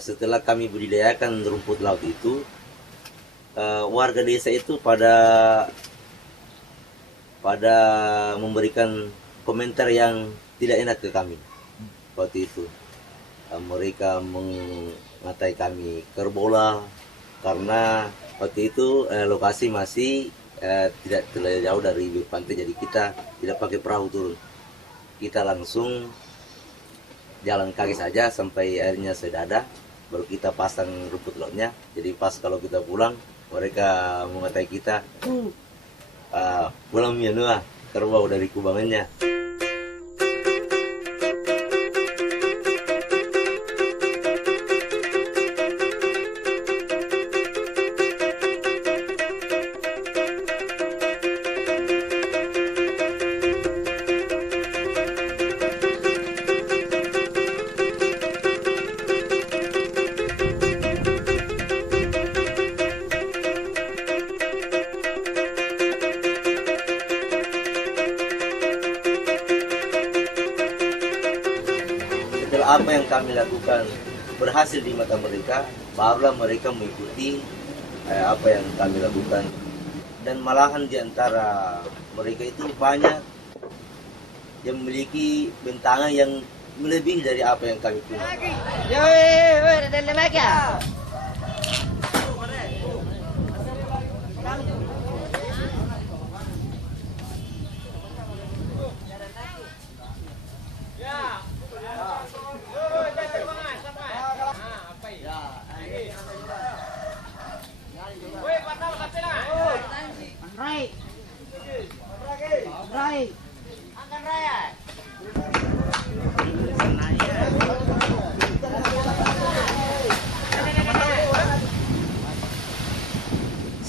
Setelah kami budidayakan rumput laut itu, warga desa itu pada memberikan komentar yang tidak enak ke kami waktu itu. Mereka mengatai kami kerbola karena waktu itu lokasi masih tidak terlalu jauh dari pantai, jadi kita tidak pakai perahu turun. Kita langsung jalan kaki saja sampai airnya sedada, baru kita pasang rumput lautnya. Jadi pas kalau kita pulang, mereka mengatai kita, pulang minua kerbau dari kubangannya. Setelah apa yang kami lakukan berhasil di mata mereka, barulah mereka mengikuti apa yang kami lakukan. Dan malahan di antara mereka itu banyak yang memiliki bentangan yang melebihi dari apa yang kami punya.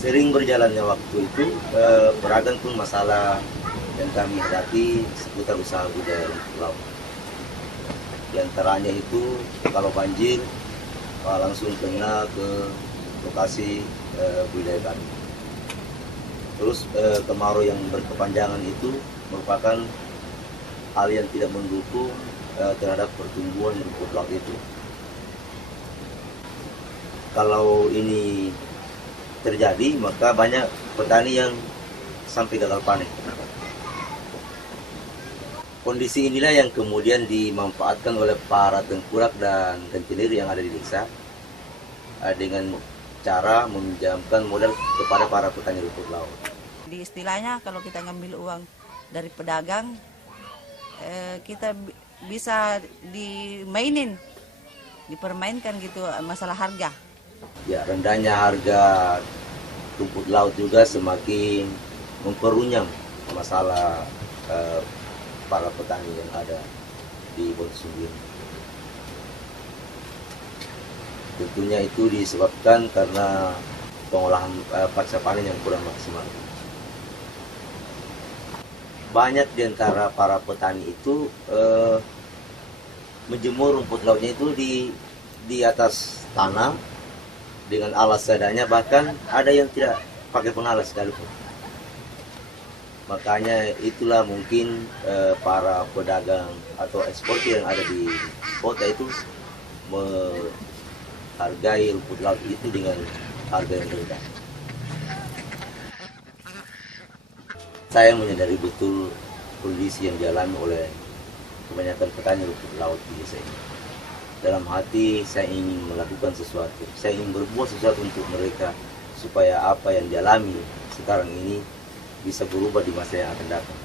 Sering berjalannya waktu itu, beragam pun masalah yang kami hadapi seputar usaha budidaya rumput laut. Di antaranya itu kalau banjir langsung kena ke lokasi budidaya kami. Terus kemarau yang berkepanjangan itu merupakan hal yang tidak mendukung terhadap pertumbuhan rumput laut itu. Kalau ini terjadi, maka banyak petani yang sampai gagal panen. Kondisi inilah yang kemudian dimanfaatkan oleh para tengkulak dan rentenir yang ada di desa dengan cara meminjamkan modal kepada para petani rumput laut. Di istilahnya kalau kita ngambil uang dari pedagang, kita bisa dipermainkan gitu masalah harga. Ya, rendahnya harga rumput laut juga semakin memperunyam masalah para petani yang ada di Wonosobo. Tentunya itu disebabkan karena pengolahan pasca panen yang kurang maksimal. Banyak di antara para petani itu menjemur rumput lautnya itu di atas tanah dengan alas seadanya, bahkan ada yang tidak pakai pengalas sekalipun. Makanya itulah mungkin para pedagang atau eksportir yang ada di kota itu menghargai rumput laut itu dengan harga yang rendah. Saya menyadari betul kondisi yang dialami oleh kebanyakan petani rumput laut di desa ini. Dalam hati saya ingin melakukan sesuatu, saya ingin berbuat sesuatu untuk mereka supaya apa yang dialami sekarang ini bisa berubah di masa yang akan datang.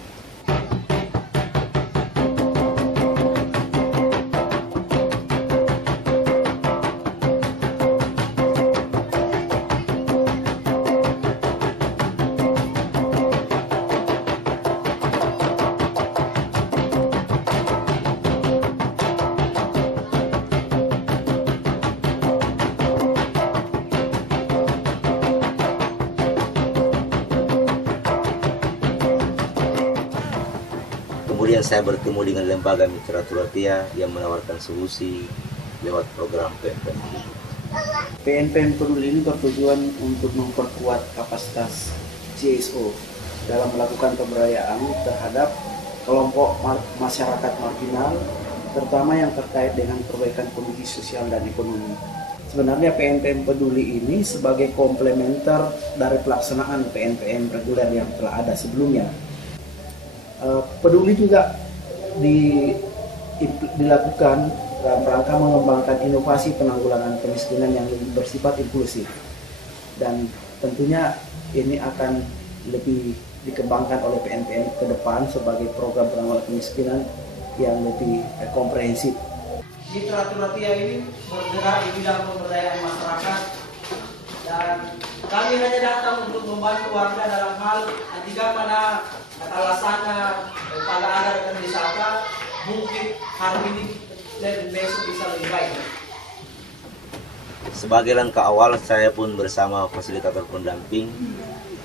Kemudian saya bertemu dengan lembaga mitra Turatia yang menawarkan solusi lewat program PNPM. PNPM Peduli ini bertujuan untuk memperkuat kapasitas CSO dalam melakukan pemberdayaan terhadap kelompok masyarakat marginal terutama yang terkait dengan perbaikan kondisi sosial dan ekonomi. Sebenarnya PNPM Peduli ini sebagai komplementer dari pelaksanaan PNPM reguler yang telah ada sebelumnya. Peduli juga dilakukan dalam rangka mengembangkan inovasi penanggulangan kemiskinan yang lebih bersifat inklusif. Dan tentunya ini akan lebih dikembangkan oleh PNPM ke depan sebagai program penanggulangan kemiskinan yang lebih komprehensif. Mitra Turatia ini bergerak di bidang pemberdayaan masyarakat dan kami hanya datang untuk membantu warga dalam hal jika pada Kalasana, pada ada rekan wisata, mungkin hari ini dan besok bisa lebih baik. Sebagai langkah awal, saya pun bersama fasilitator pendamping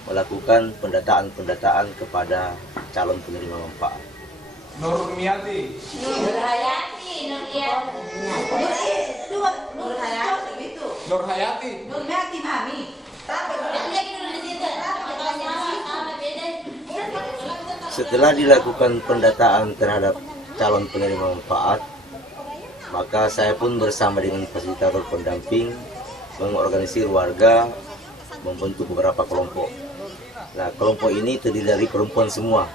melakukan pendataan kepada calon penerima manfaat. Nur Miati. Nur Hayati, Nur Hayati. Nur Hayati itu. Nur Hayati. Nur Hayati mami. Setelah dilakukan pendataan terhadap calon penerima manfaat, maka saya pun bersama dengan fasilitator pendamping mengorganisir warga membentuk beberapa kelompok. Nah, kelompok ini terdiri dari perempuan semua.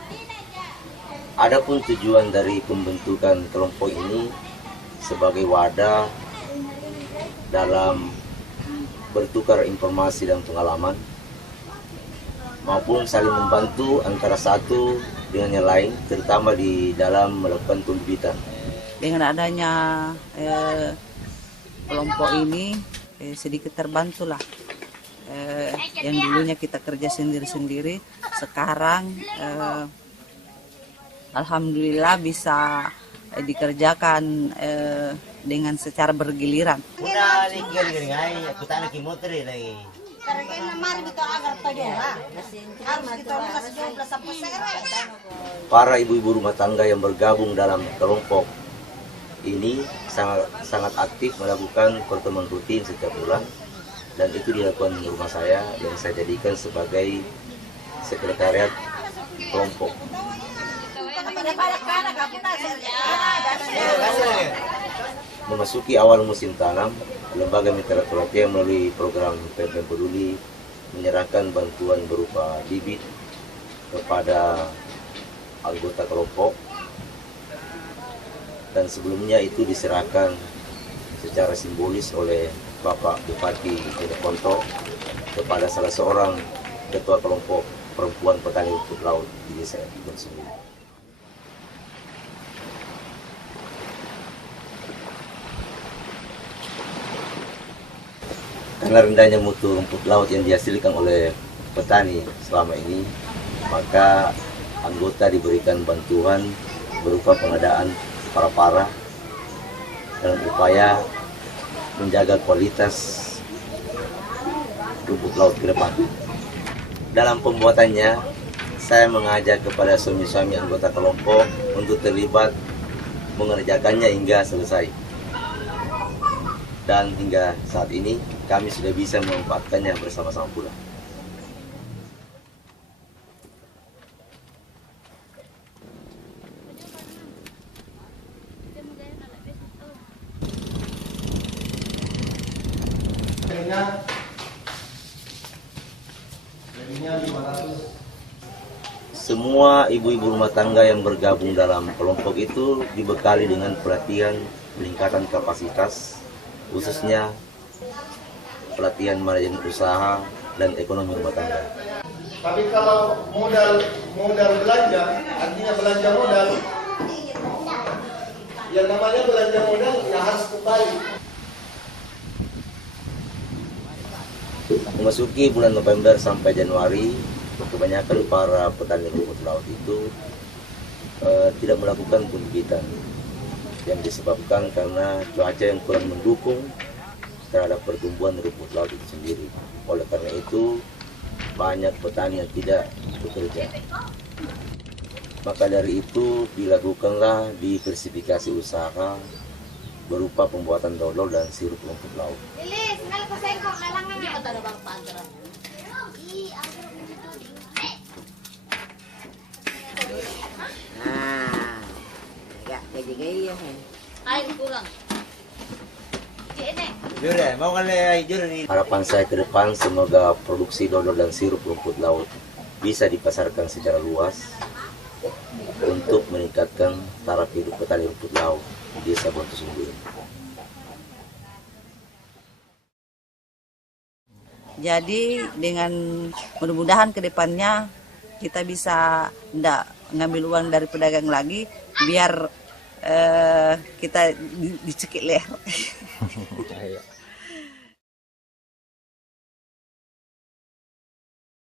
Adapun tujuan dari pembentukan kelompok ini sebagai wadah dalam bertukar informasi dan pengalaman maupun saling membantu antara satu dengan yang lain, terutama di dalam melakukan pembibitan. Dengan adanya kelompok ini sedikit terbantulah. Yang dulunya kita kerja sendiri-sendiri, sekarang alhamdulillah bisa dikerjakan dengan secara bergiliran. Para ibu-ibu rumah tangga yang bergabung dalam kelompok ini sangat aktif melakukan pertemuan rutin setiap bulan, dan itu dilakukan di rumah saya yang saya jadikan sebagai sekretariat kelompok. Memasuki awal musim tanam, Lembaga Mitra Turatia melalui program PNPM Peduli menyerahkan bantuan berupa bibit kepada anggota kelompok, dan sebelumnya itu diserahkan secara simbolis oleh Bapak Bupati Jeneponto kepada salah seorang ketua kelompok perempuan petani rumput laut di desa Bonsulu. Karena rendahnya mutu rumput laut yang dihasilkan oleh petani selama ini, maka anggota diberikan bantuan berupa pengadaan para dalam upaya menjaga kualitas rumput laut ke depan. Dalam pembuatannya, saya mengajak kepada suami-suami anggota kelompok untuk terlibat mengerjakannya hingga selesai. Dan hingga saat ini kami sudah bisa memanfaatkannya bersama-sama pula. Semua ibu-ibu rumah tangga yang bergabung dalam kelompok itu dibekali dengan pelatihan peningkatan kapasitas, khususnya pelatihan manajemen usaha dan ekonomi rumah tangga. Tapi kalau modal belanja, artinya belanja modal, yang namanya belanja modal ya harus kembali. Memasuki bulan November sampai Januari, kebanyakan para petani rumput laut itu tidak melakukan pembibitan, yang disebabkan karena cuaca yang kurang mendukung terhadap pertumbuhan rumput laut itu sendiri. Oleh karena itu, banyak petani yang tidak bekerja. Maka dari itu dilakukanlah diversifikasi usaha berupa pembuatan dodol dan sirup rumput laut. Nah, enggak kayak gini ya. Air kurang. Cik, Harapan saya ke depan semoga produksi dodol dan sirup rumput laut bisa dipasarkan secara luas untuk meningkatkan taraf hidup petani rumput laut di Desa Bontosumbu ini. Jadi dengan mudah-mudahan ke depannya kita bisa ndak ngambil uang dari pedagang lagi biar kita dicekik leher.